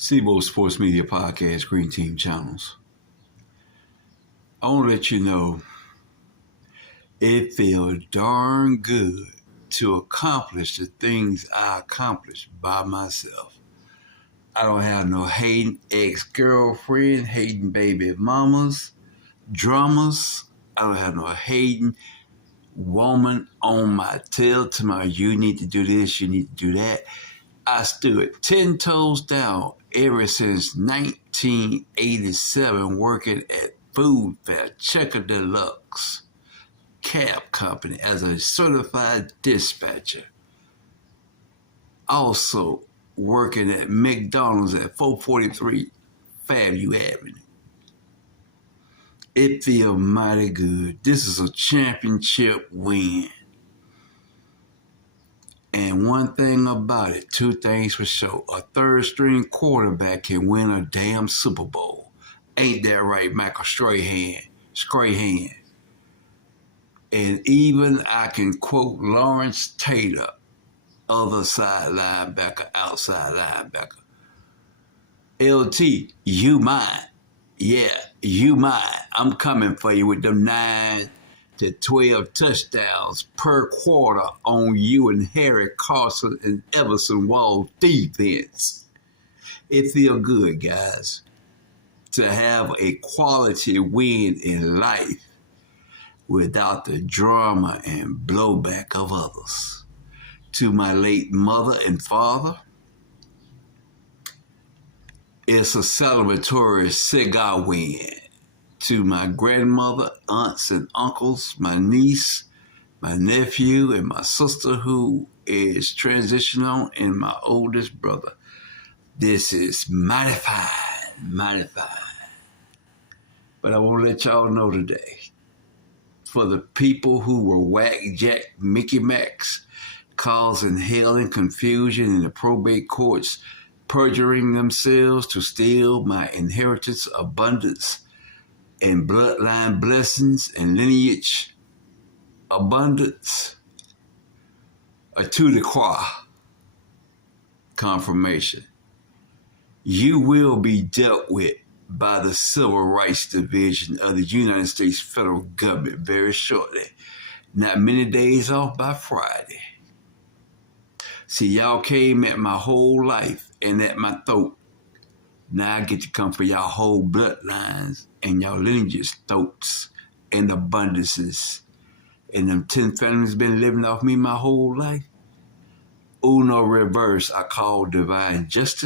Sibo Sports Media Podcast, Green Team Channels. I want to let you know it feels darn good to accomplish the things I accomplished by myself. I don't have no hating ex-girlfriend, hating baby mamas, dramas. I don't have no hating woman on my tail to my, you need to do this, you need to do that. I stood 10 toes down ever since 1987 working at Food Fair, Checker Deluxe Cab Company as a certified dispatcher. Also working at McDonald's at 443 Fairview Avenue. It feels mighty good. This is a championship win. And one thing about it, two things for sure. A third-string quarterback can win a damn Super Bowl. Ain't that right, Michael Strahan? And even I can quote Lawrence Taylor, other side linebacker, outside linebacker. LT, you mine. Yeah, you mine. I'm coming for you with them 9 to 12 touchdowns per quarter on you and Harry Carson and Everson Wall defense. It feels good, guys, to have a quality win in life without the drama and blowback of others. To my late mother and father, it's a celebratory cigar win. To my grandmother, aunts and uncles, my niece, my nephew, and my sister who is transitional, and my oldest brother. This is mighty fine. But I want to let y'all know today, for the people who were whack Jack Mickey Max, causing hell and confusion in the probate courts, perjuring themselves to steal my inheritance, abundance, and bloodline blessings and lineage abundance, a tout de croix confirmation. You will be dealt with by the Civil Rights Division of the United States federal government very shortly. Not many days off by Friday. See, y'all came at my whole life and at my throat. Now I get to come for y'all whole bloodlines and y'all lineages, throats, and abundances. And them 10 families been living off me my whole life. Uno reverse, I call divine justice.